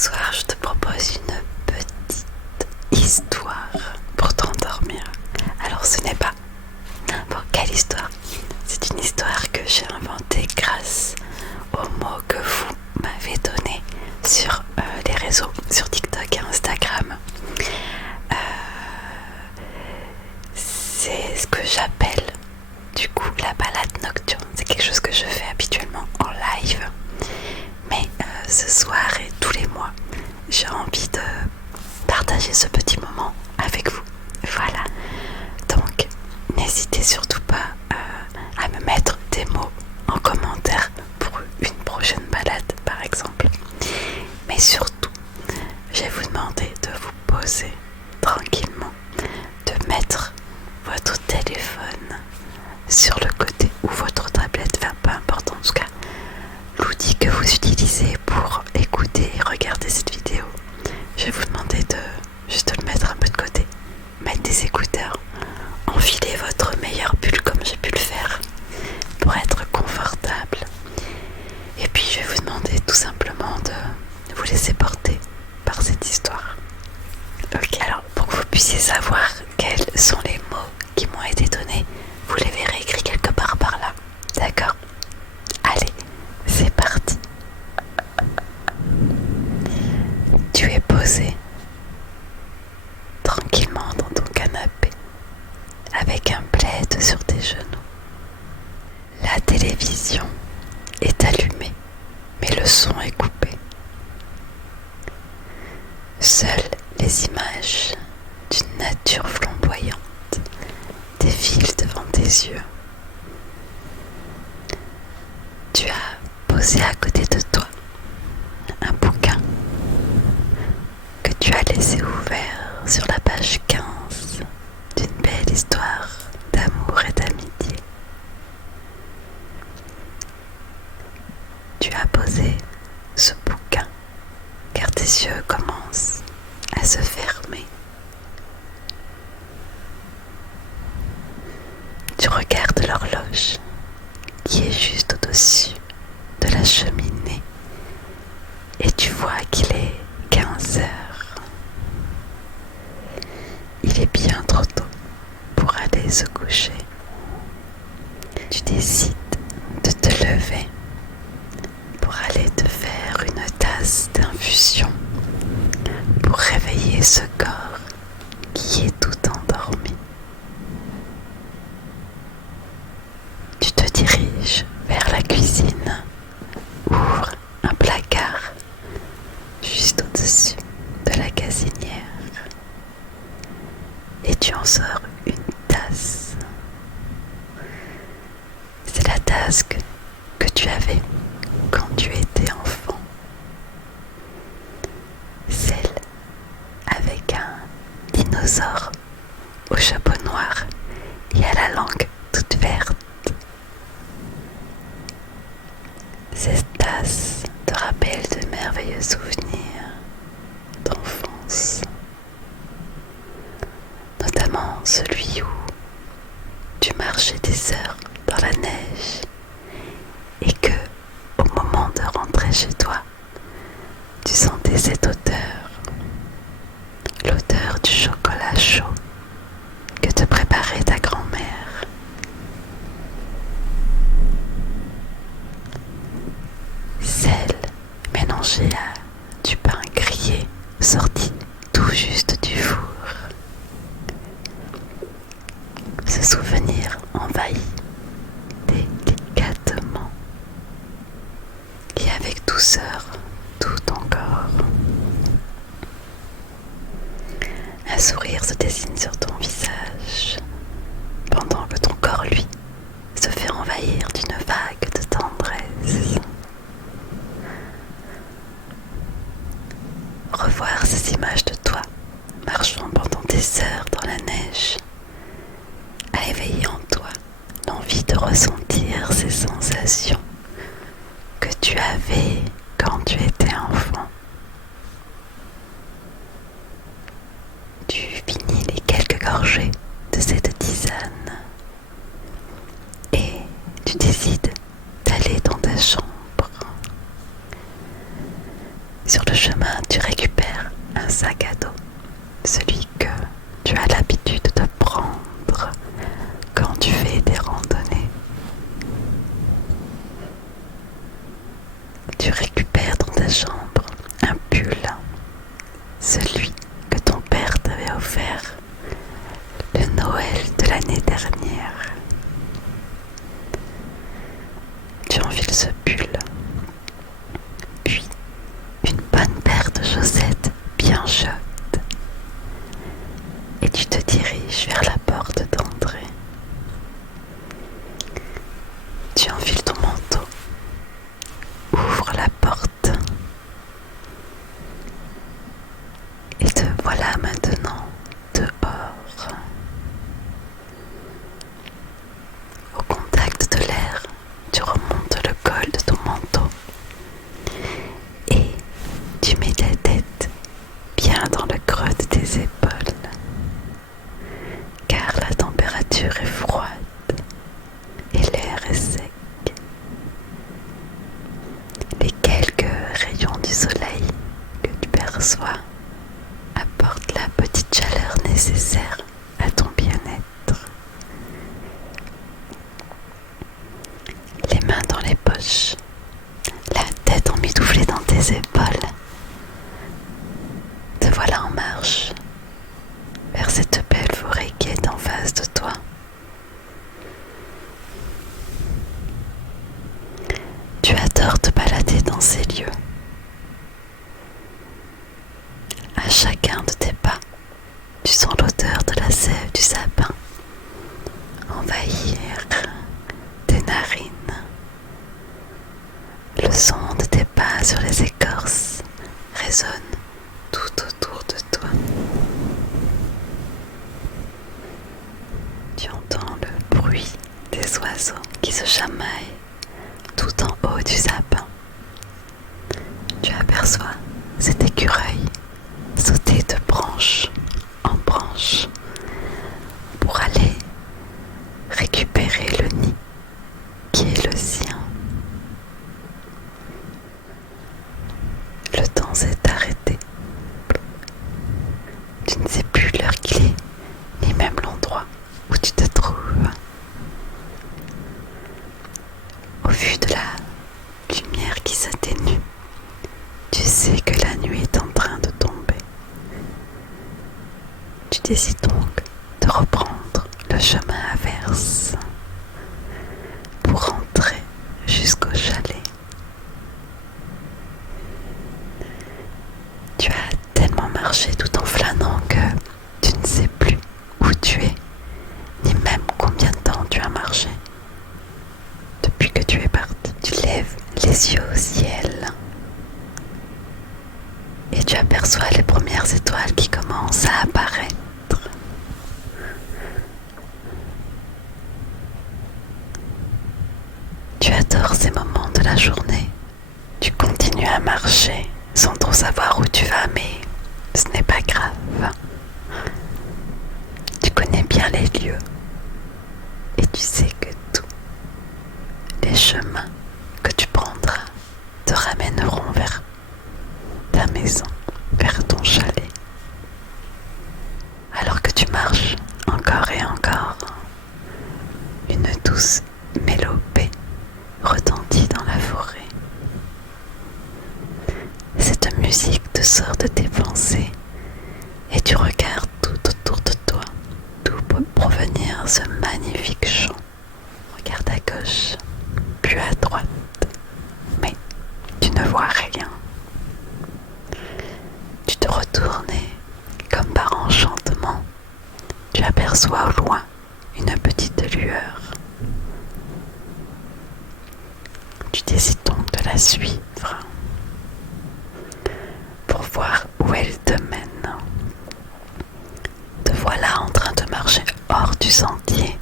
soir, je te propose une petite histoire pour t'endormir. Alors, ce n'est pas quelle histoire? C'est une histoire que j'ai inventée grâce aux mots que vous m'avez donnés sur les réseaux, sur TikTok et Instagram. C'est ce que j'appelle du coup la balade nocturne. C'est quelque chose que je fais habituellement en live, mais ce soir et tous les mois, j'ai envie de partager ce petit moment avec vous. Voilà, donc n'hésitez surtout pas à me mettre des mots en commentaire pour une prochaine balade par exemple. Mais surtout, je vais vous demander de vous poser tranquillement, de mettre votre téléphone sur le côté ou votre tablette, enfin peu importe, en tout cas l'outil que vous utilisez pour écouter et regarder cette vidéo. Je vais vous demander de juste le mettre un peu de côté, mettre des écouteurs, enfiler votre meilleure bulle comme j'ai pu le faire pour être confortable, et puis je vais vous demander tout simplement de vous laisser porter par cette histoire. Ok, alors pour que vous puissiez savoir quels sont les mots qui m'ont été donnés, vous les verrez écrits quelque part par là, d'accord? Allez, c'est parti. Tu es posé tranquillement dans ton canapé avec un plaid sur tes genoux. La télévision est allumée, mais le son est coupé. Seules les images d'une nature flamboyante défilent devant tes yeux. Tu as posé à côté de toi un bouquin que tu as laissé ouvert sur la page 15 d'une belle histoire d'amour et d'amitié. Tu as posé ce bouquin car tes yeux commencent à se fermer. Tu regardes l'horloge qui est juste au-dessus de la cheminée et tu vois qu'il est 15 heures. Il est bien trop tôt pour aller se coucher. Tu décides de te lever pour aller te faire une tasse d'infusion pour réveiller ce corps qui est tout endormi. Tu te diriges vers la cuisine, ouvre un placard juste au-dessus de la gazinière et tu en sors une tasse. C'est la tasse que tu avais quand tu étais enfant. Celle avec un dinosaure au chapeau noir et à la langue toute verte. Cette tasse te rappelle de merveilleux souvenirs d'enfance, notamment celui où tu marchais des heures dans la neige et que, au moment de rentrer chez toi, tu sentais cette odeur, l'odeur du chocolat chaud que te préparait ta grand-mère. Celle mélangée à du pain grillé sorti tout juste du four. Ce souvenir envahit délicatement et avec douceur tout ton corps. Un sourire se dessine sur ton visage pendant que ton corps, lui, se fait envahir d'une vague de tendresse. Revoir ces images de toi marchant pendant des heures dans la neige a éveillé en toi l'envie de ressentir ces sensations que tu avais quand tu étais enfant. Tu finis les quelques gorgées de cette tisane et tu décides d'aller dans ta chambre. Sur le chemin, tu récupères un sac à dos, celui que tu as l'habitude de prendre quand tu fais des randonnées. Tu récupères dans ta chambre un pull, celui que ton père t'avait offert le Noël de l'année dernière. Tu enfiles ce pull, puis une bonne paire de chaussettes bien chaudes, et tu te diriges vers la porte d'entrée. Tu enfiles ton manteau, ouvres la porte, et te voilà maintenant dehors. Au contact de l'air, tu remontes le col de ton manteau et tu mets ta tête bien dans le creux de tes épaules, car la température est froide et l'air est sec. Les quelques rayons du soleil que tu perçois apportent la petite chaleur nécessaire à ton bien-être. Les mains dans les poches, la tête emmitouflée dans tes épaules, te voilà en marche vers cette belle forêt qui est en face de toi. Tu adores te balader dans ces lieux. À chacun de tes pas, tu sens l'odeur de la sève du sapin envahir tes narines. Le son de tes pas sur les écorces résonne tout autour de toi. Tu entends le bruit des oiseaux qui se chamaillent tout en haut du sapin. Tu aperçois cet écureuil sauter de branche en branche pour aller récupérer le nid qui est le sien. Le temps s'est arrêté. Tu ne sais plus l'heure qu'il est, ni même l'endroit où tu te trouves. Au vu de la lumière qui s'atténue, tu sais que la nuit est en train de tomber. Tu décides donc de reprendre le chemin inverse pour rentrer jusqu'au chalet. Tu as tellement marché tout en flânant que tu ne sais plus où tu es, ni même combien de temps tu as marché. Depuis que tu es parti, tu lèves les yeux au ciel et tu aperçois les premières étoiles qui commencent à apparaître. Tu adores ces moments de la journée. Tu continues à marcher sans trop savoir où tu vas, mais ce n'est pas grave. Tu connais bien les lieux et tu sais que tous les chemins que tu prendras te ramèneront vers ta maison, vers ton chalet. Alors que tu marches encore et encore, une douce mélopée retentit dans la forêt. Cette musique te sort de tes pensées et tu regardes tout autour de toi, d'où peut provenir ce magnifique chant. Regarde à gauche, puis à droite, mais tu ne vois rien. Tu te retournes et, comme par enchantement, tu aperçois au loin une petite lueur. Tu décides donc de la suivre pour voir où elle te mène. Te voilà en train de marcher hors du sentier.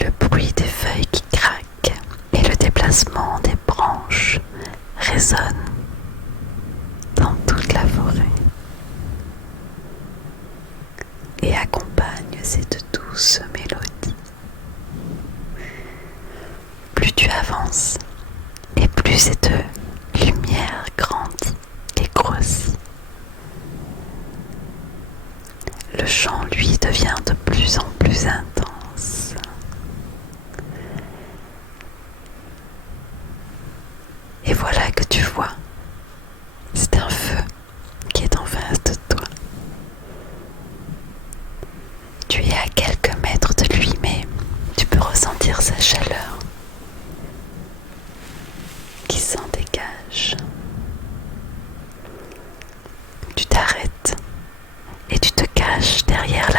Le bruit des feuilles qui craquent et le déplacement des branches résonnent dans toute la forêt et accompagnent cette douce mélodie. Plus tu avances et plus cette lumière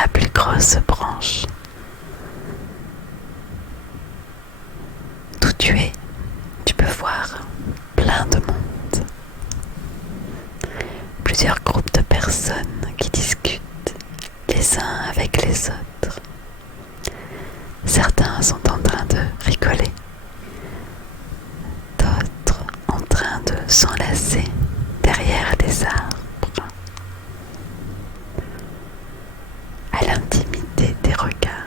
la plus grosse branche. D'où tu es, tu peux voir plein de monde. Plusieurs groupes de personnes qui discutent les uns avec les autres. Certains sont en train de rigoler, d'autres en train de s'enlacer derrière des arbres, à l'intimité des regards.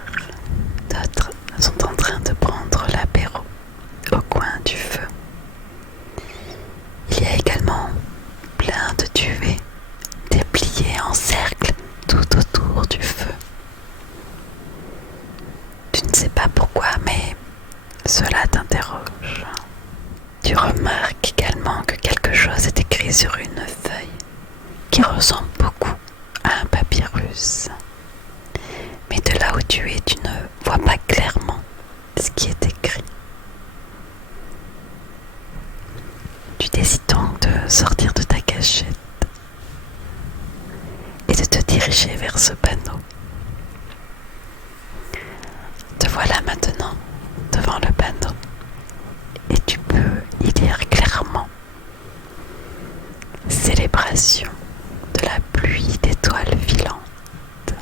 D'autres sont en train de prendre l'apéro au coin du feu. Il y a également plein de duvets dépliés en cercle tout autour du feu. Tu ne sais pas pourquoi, mais cela t'interroge. Tu remarques également que quelque chose est écrit sur une feuille qui ressemble beaucoup à un papyrus. Mais de là où tu es, tu ne vois pas clairement ce qui est écrit. Tu décides donc de sortir de ta cachette et de te diriger vers ce panneau. Te voilà maintenant devant le panneau et tu peux y lire clairement: célébration de la pluie d'étoiles filantes.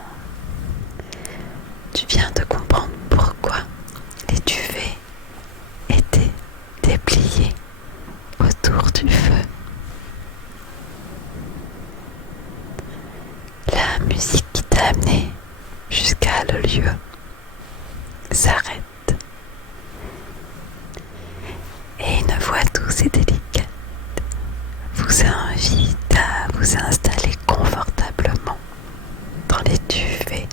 Tu viens de comprendre pourquoi les duvets étaient dépliés autour du feu. La musique qui t'a amené jusqu'à le lieu s'arrête. Et une voix douce et délicate vous invite à vous installer confortablement dans les duvets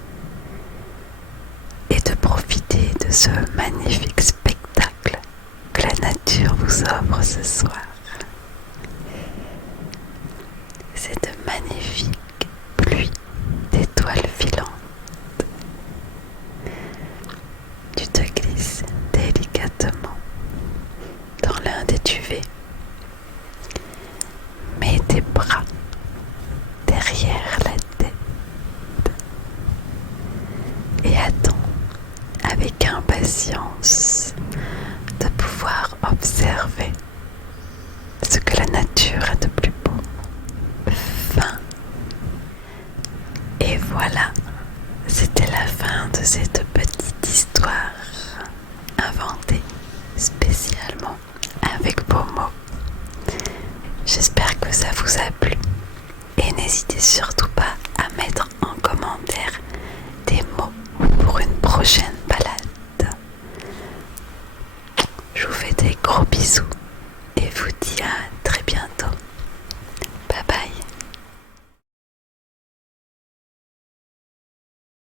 et de profiter de ce magnifique spectacle que la nature vous offre ce soir. Cette magnifique pluie d'étoiles filantes. Tu te glisses délicatement dans l'un des duvets. Mets tes bras derrière la tête et attends avec impatience de pouvoir observer ce que la nature a de plus beau. Fin. Et voilà, c'était la fin de cette petite histoire inventée spécialement avec Pomo. J'espère que ça vous a plu et n'hésitez surtout pas à mettre en commentaire des mots pour une prochaine balade. Je vous fais des gros bisous et vous dis à